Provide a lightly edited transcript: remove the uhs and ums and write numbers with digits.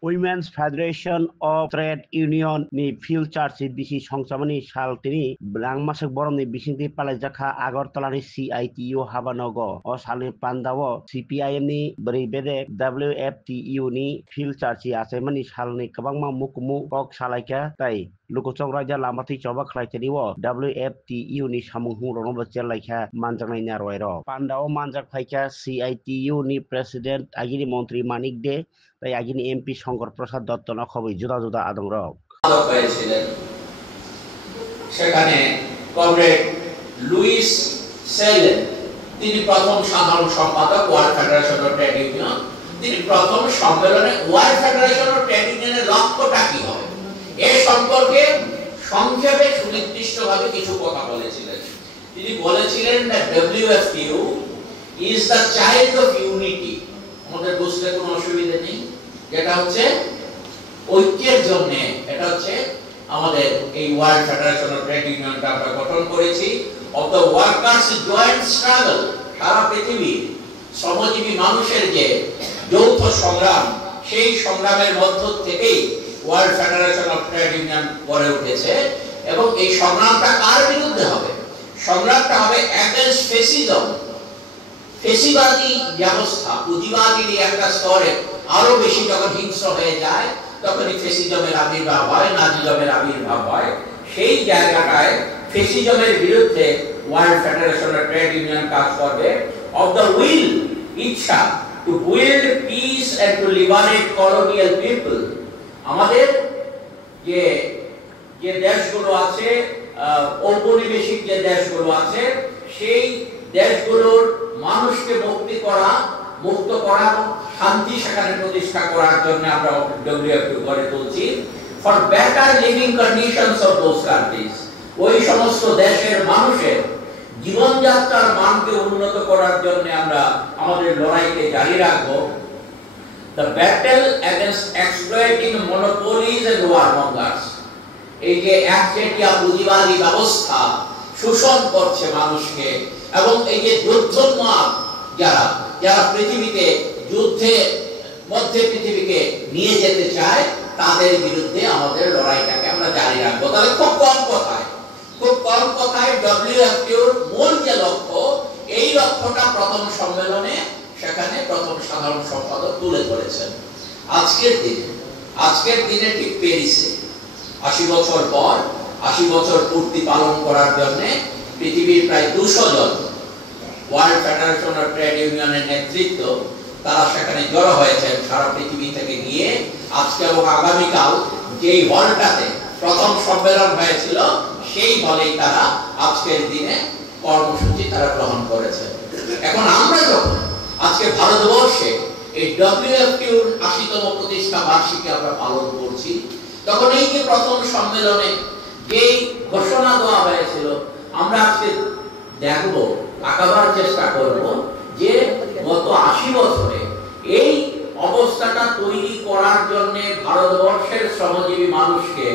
Women's Federation of Trade Union ni Future bisi songsamani sal tini langmasuk borom ni bisinti palajaka Agartala ni CITU Habanogo o salni pandawo CPIM ni beribede WFTU ni Future asemani salni kabangma mukumu kok salaika tai Lukuchok Raja Lamati Choba Klaitaniwo WFTU ni Samuhu Rono Laika Manjangai Narwairo Pandao Manjak Paika CITU ni President Agini Montri Manik De তাই আগিনি MP Shankar প্রসাদ Dutta নখবই জুদা জুদা আদং rock হয়েছিলেন সেখানে comrade Luis সেলেন তিনি প্রথম সাধারণ সম্পাদক world federation of trade union তিনি প্রথম সম্মেলনে ওয়ার্ল্ড ফেডারেশন অফ ট্রেড ইউনিয়নের লক্ষ্যটা কি হবে এই সম্পর্কে সংক্ষেপে সুনির্দিষ্টভাবে কিছু কথা বলেছিলেন তিনি বলেছিলেন that WFTU is the child of unity আমাদের বুঝতে কোনো অসুবিধা নেই যেটা হচ্ছে ঐক্যের জন্য এটা হচ্ছে আমাদের এই ওয়ার্ল্ড ফেডারেশন অফ ট্রেড ইউনিয়নটা আমরা গঠন করেছি of the workers joint struggle সারা পৃথিবীর শ্রমজীবী মানুষের যে যৌথ সংগ্রাম সেই সংগ্রামের মধ্য থেকেই world federation of trade union গড়ে উঠেছে এবং এই সংগ্রামটা কার বিরুদ্ধে হবে সংগ্রামটা হবে এগেইনস্ট ফেসিজম ফেসিবাদী ব্যবস্থা পুঁজিবাদীর একটা স্তরে আরো বেশি যখন হিংস্র হয়ে যায় তখনই ফেসিজমের আবির্ভাব হয় নাজিজমের আবির্ভাব হয় সেই জায়গাটায় ফেসিজমের বিরুদ্ধে world federation of trade union কাজ করবে অফ দ্য উইল ইচ্ছা to build peace and to liberate colonial people আমাদের যে যে দেশগুলো আছে ঔপনিবেশিক যে দেশগুলো আছে সেই দেশগুলোর মানুষকে মুক্ত করা শান্তি সেখানে প্রতিষ্ঠা করার জন্য আমরা ডব্লিউএফটিউ গড়ে তুলছি for better living conditions of those countries ওই সমস্ত দেশের মানুষের জীবনযাত্রার মানকে উন্নত করার জন্য আমরা আমাদের লড়াইকে জারি রাখবো দ্য ব্যাটল এগেইনস্ট এক্সপ্লয়েটিং মনোপলিজ এন্ড ওয়ারমঙ্গার্স এই যে একচেটিয়া পুঁজিবাদী ব্যবস্থা শোষণ করছে মানুষকে এবং এই যে যুদ্ধোন্মাদ যারা পৃথিবীতে যুদ্ধের মধ্যে পৃথিবীকে নিয়ে যেতে চায় তাদের বিরুদ্ধে আমাদের লড়াইটাকে আমরা জারি রাখবো তাহলে খুব কম কথায় ডব্লিউএফটিউর মূল যে লক্ষ্য এই লক্ষ্যটা প্রথম সম্মেলনে সেখানে প্রথম সাধারণ সম্পাদক তুলে ধরেছেন আজকের দিনে ঠিক প্যারিসে 80 বছর পর 80 বছর পূর্তি পালন করার জন্য পৃথিবীর প্রায় 200 জন ওয়ার্ল্ড ফেডারেশন অফ ট্রেড ইউনিয়নের নেতৃত্ব তারা সেখানে জড়ো হয়েছে সারা পৃথিবী থেকে গিয়ে আজকে এবং আগামীকাল যেই হলটাতে প্রথম সম্মেলন হয়েছিল সেই হলেই তারা আজকের দিনে কর্মসূচি তারা গ্রহণ করেছে এখন আমরা যখন আজকে ভারতবর্ষে এই ডব্লিউএফটিউর 80তম প্রতিষ্ঠা বার্ষিকী আমরা পালন করছি তখন এই যে প্রথম সম্মেলনে যেই ঘোষণা দেওয়া হয়েছিল আমরা আজকে দেখবো আঁকাবার চেষ্টা করব যে গত 80 বছরে এই অবস্থাটা তৈরি করার জন্য ভারতবর্ষের শ্রমজীবী মানুষকে